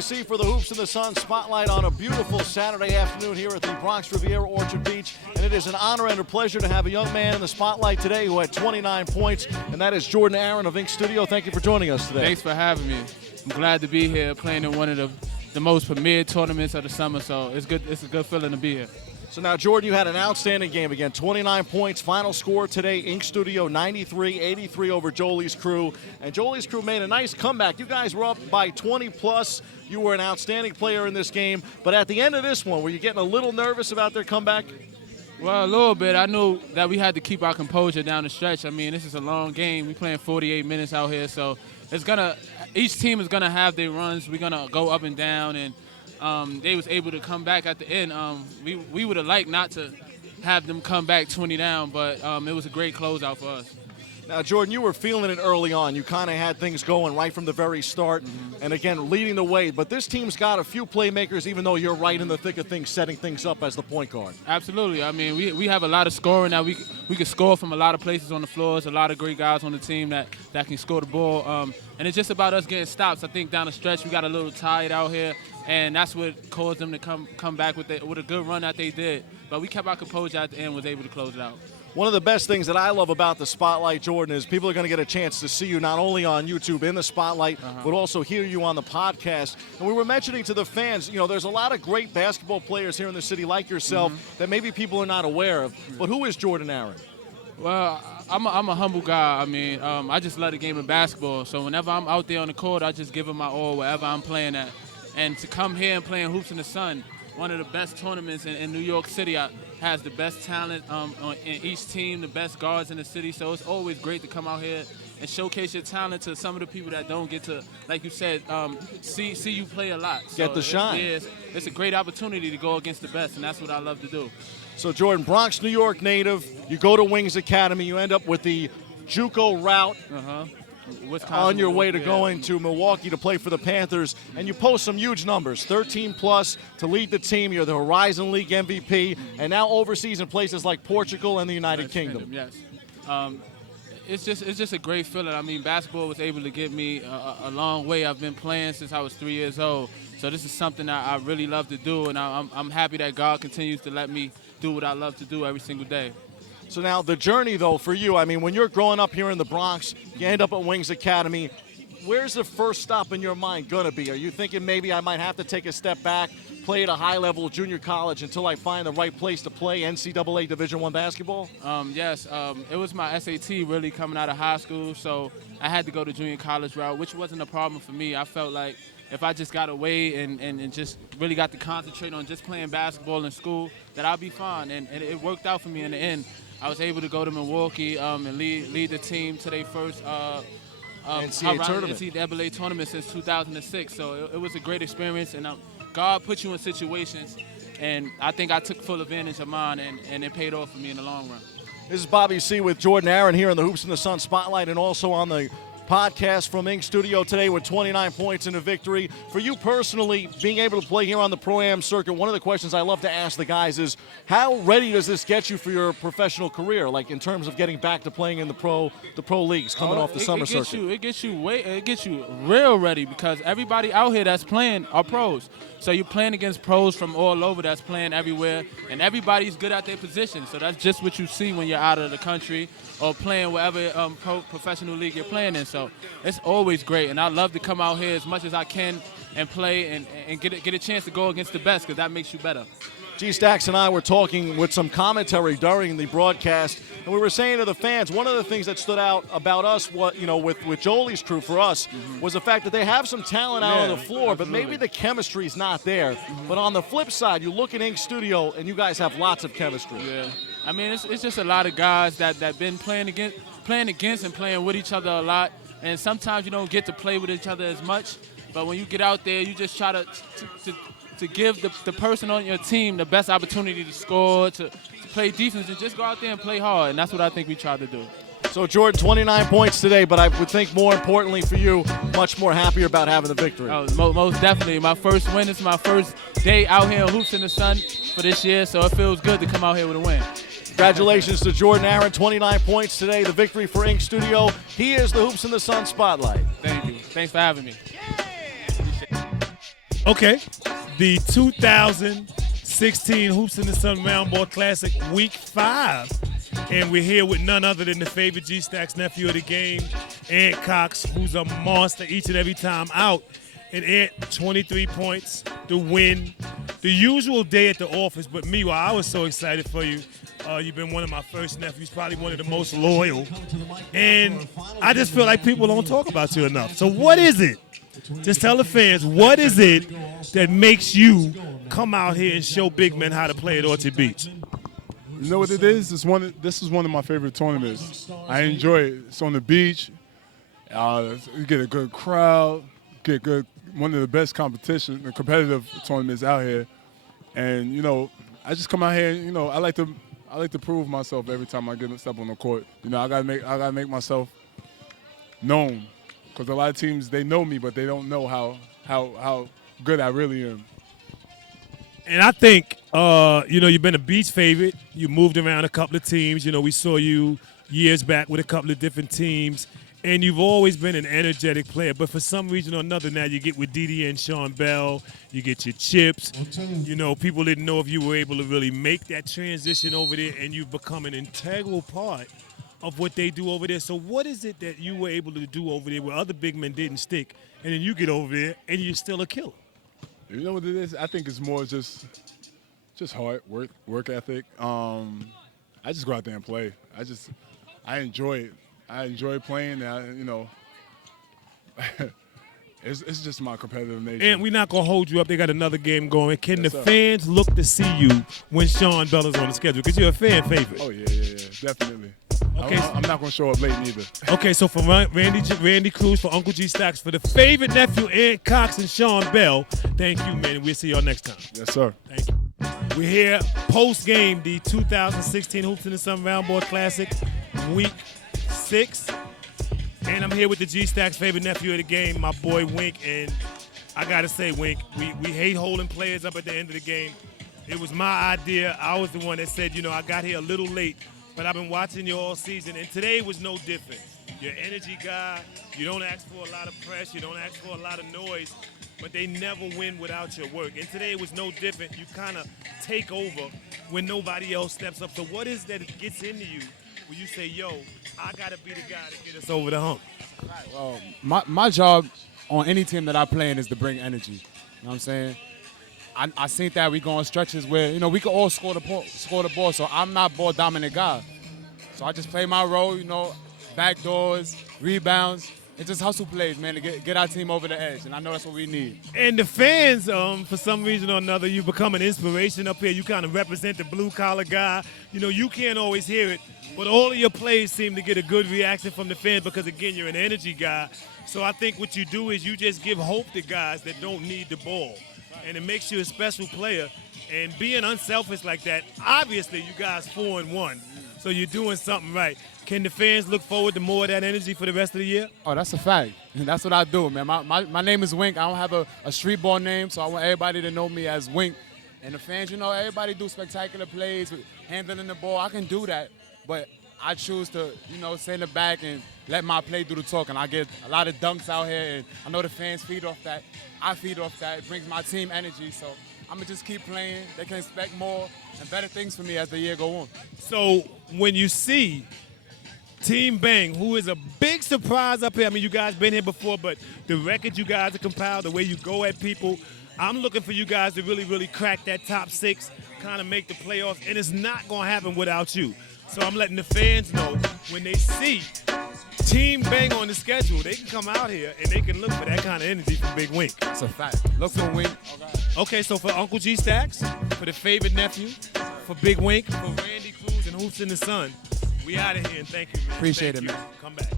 Bobby C for the Hoops in the Sun Spotlight on a beautiful Saturday afternoon here at the Bronx Riviera Orchard Beach. And it is an honor and a pleasure to have a young man in the spotlight today who had 29 points, and that is Jordan Aaron of Ink Studio. Thank you for joining us today. Thanks for having me. I'm glad to be here playing in one of the most premier tournaments of the summer, so it's good. It's a good feeling to be here. So now, Jordan, you had an outstanding game again. 29 points. Final score today, Ink Studio 93-83 over Jolie's Crew. And Jolie's Crew made a nice comeback. You guys were up by 20+. You were an outstanding player in this game. But at the end of this one, were you getting a little nervous about their comeback? Well, a little bit. I knew that we had to keep our composure down the stretch. I mean, this is a long game. We're playing 48 minutes out here, so each team is gonna have their runs. We're gonna go up and down, and they was able to come back at the end. We would have liked not to have them come back 20 down, but it was a great closeout for us. Now, Jordan, you were feeling it early on. You kind of had things going right from the very start, and again, leading the way. But this team's got a few playmakers, even though you're right in the thick of things, setting things up as the point guard. Absolutely. I mean, we have a lot of scoring now. We can score from a lot of places on the floor. There's a lot of great guys on the team that can score the ball. And it's just about us getting stops. I think down the stretch we got a little tired out here, and that's what caused them to come back with a good run that they did. But we kept our composure at the end, was able to close it out. One of the best things that I love about the Spotlight, Jordan, is people are going to get a chance to see you not only on YouTube in the Spotlight, but also hear you on the podcast. And we were mentioning to the fans, you know, there's a lot of great basketball players here in the city like yourself that maybe people are not aware of. But who is Jordan Aaron? Well, I'm a humble guy. I mean, I just love the game of basketball. So whenever I'm out there on the court, I just give it my all wherever I'm playing at. And to come here and play in Hoops in the Sun, one of the best tournaments in New York City, has the best talent in each team, the best guards in the city. So it's always great to come out here and showcase your talent to some of the people that don't get to, like you said, see you play a lot. So get the shine. It's a great opportunity to go against the best, and that's what I love to do. So, Jordan, Bronx, New York native, you go to Wings Academy, you end up with the JUCO route. On your way to going to Milwaukee to play for the Panthers, and you post some huge numbers, 13+ to lead the team. You're the Horizon League MVP, and now overseas in places like Portugal and the United Kingdom. Yes. It's just a great feeling. I mean, basketball was able to get me a long way. I've been playing since I was 3 years old, so this is something that I really love to do, and I'm happy that God continues to let me do what I love to do every single day. So now the journey, though, for you, I mean, when you're growing up here in the Bronx, you end up at Wings Academy, where's the first stop in your mind going to be? Are you thinking maybe I might have to take a step back, play at a high level junior college until I find the right place to play NCAA Division I basketball? Yes, it was my SAT really coming out of high school, so I had to go the junior college route, which wasn't a problem for me. I felt like if I just got away and just really got to concentrate on just playing basketball in school, that I'd be fine, and it worked out for me in the end. I was able to go to Milwaukee and lead the team to their first NCAA tournament since 2006. So it was a great experience, and God put you in situations, and I think I took full advantage of mine, and it paid off for me in the long run. This is Bobby C with Jordan Aaron here in the Hoops in the Sun Spotlight, and also on the podcast from Ink Studio today with 29 points in a victory. For you personally, being able to play here on the Pro-Am circuit, one of the questions I love to ask the guys is, how ready does this get you for your professional career, like in terms of getting back to playing in the pro leagues coming off the summer circuit? It gets you real ready, because everybody out here that's playing are pros. So you're playing against pros from all over that's playing everywhere, and everybody's good at their position. So that's just what you see when you're out of the country or playing whatever professional league you're playing in. So it's always great, and I love to come out here as much as I can and play and get a chance to go against the best, because that makes you better. G-Stacks and I were talking with some commentary during the broadcast, and we were saying to the fans, one of the things that stood out about us, with Jolie's Crew for us, was the fact that they have some talent out on the floor, but maybe the chemistry's not there. But on the flip side, you look at Ink Studio, and you guys have lots of chemistry. Yeah, I mean, it's just a lot of guys that been playing against and playing with each other a lot, and sometimes you don't get to play with each other as much, but when you get out there, you just try to give the person on your team the best opportunity to score, to play defense, and just go out there and play hard. And that's what I think we tried to do. So, Jordan, 29 points today, but I would think more importantly for you, much more happier about having the victory. Oh, most definitely. My first win. It's my first day out here in Hoops in the Sun for this year, so it feels good to come out here with a win. Congratulations to Jordan Aaron, 29 points today, the victory for Ink Studio. He is the Hoops in the Sun Spotlight. Thank you. Thanks for having me. Okay. The 2016 Hoops in the Sun Round Ball Classic, Week 5. And we're here with none other than the favorite G-Stack's nephew of the game, Ant Cox, who's a monster each and every time out. And Ant, 23 points, the win. The usual day at the office, but meanwhile, I was so excited for you. You've been one of my first nephews, probably one of the most loyal. And I just feel like people don't talk about you enough. So what is it? Just tell the fans, what is it that makes you come out here and show big men how to play at Orchard Beach? You know what it is? This is one of my favorite tournaments. I enjoy it. It's on the beach. You get a good crowd, get good. One of the best competitive tournaments out here. And you know, I just come out here. You know, I like to prove myself every time I get step on the court. You know, I gotta make myself known, because a lot of teams, they know me, but they don't know how good I really am. And I think, you know, you've been a beach favorite. You moved around a couple of teams. You know, we saw you years back with a couple of different teams. And you've always been an energetic player. But for some reason or another, now you get with Didi and Sean Bell. You get your chips. You know, people didn't know if you were able to really make that transition over there. And you've become an integral part of what they do over there. So what is it that you were able to do over there where other big men didn't stick? And then you get over there and you're still a killer. You know what it is? I think it's more just hard work ethic. I just go out there and play. I enjoy it. I enjoy playing. You know, it's just my competitive nature. And we're not gonna hold you up. They got another game going. Can Yes, the sir. fans look to see you when Sean Bell is on the schedule? Because you're a fan favorite. Oh yeah, definitely. Okay. I'm not gonna show up late neither. Okay, so for Randy Cruz, for Uncle G Stacks, for the favorite nephew, Ant Cox and Sean Bell, thank you, man. We'll see y'all next time. Yes, sir. Thank you. We're here post-game, the 2016 Hoops in the Sun Round Ball Classic, Week 6. And I'm here with the G-Stack's favorite nephew of the game, my boy Wink. And I got to say, Wink, we hate holding players up at the end of the game. It was my idea. I was the one that said, you know, I got here a little late, but I've been watching you all season, and today was no different. You're an energy guy. You don't ask for a lot of press. You don't ask for a lot of noise, but they never win without your work. And today was no different. You kind of take over when nobody else steps up. So what is that gets into you when you say, yo, I got to be the guy to get us over the hump? Well, my job on any team that I play in is to bring energy. You know what I'm saying? I think that we go on stretches where, you know, we can all score the ball, so I'm not ball dominant guy. So I just play my role, you know, back doors, rebounds, and just hustle plays, man, to get our team over the edge, and I know that's what we need. And the fans, for some reason or another, you become an inspiration up here. You kind of represent the blue-collar guy. You know, you can't always hear it, but all of your plays seem to get a good reaction from the fans because, again, you're an energy guy. So I think what you do is you just give hope to guys that don't need the ball, and it makes you a special player. And being unselfish like that, obviously you guys 4-1, so you're doing something right. Can the fans look forward to more of that energy for the rest of the year? Oh, that's a fact. That's what I do, man. My name is Wink. I don't have a street ball name, so I want everybody to know me as Wink. And the fans, you know, everybody do spectacular plays with handling the ball. I can do that, but I choose to, you know, stay in the back and let my play do the talking. I get a lot of dunks out here, and I know the fans feed off that. I feed off that. It brings my team energy, so I'm going to just keep playing. They can expect more and better things from me as the year go on. So when you see Team Bang, who is a big surprise up here, I mean, you guys been here before, but the record you guys have compiled, the way you go at people, I'm looking for you guys to really, really crack that top 6, kind of make the playoffs, and it's not going to happen without you. So I'm letting the fans know when they see Team Bang on the schedule, they can come out here and they can look for that kind of energy from Big Wink. That's a fact. Look for Wink. Okay, so for Uncle G Stacks, for the favorite nephew, for Big Wink, for Randy Cruz and Hoops in the Sun, we out of here, and thank you, man. Appreciate Thank it, you. man. Come back.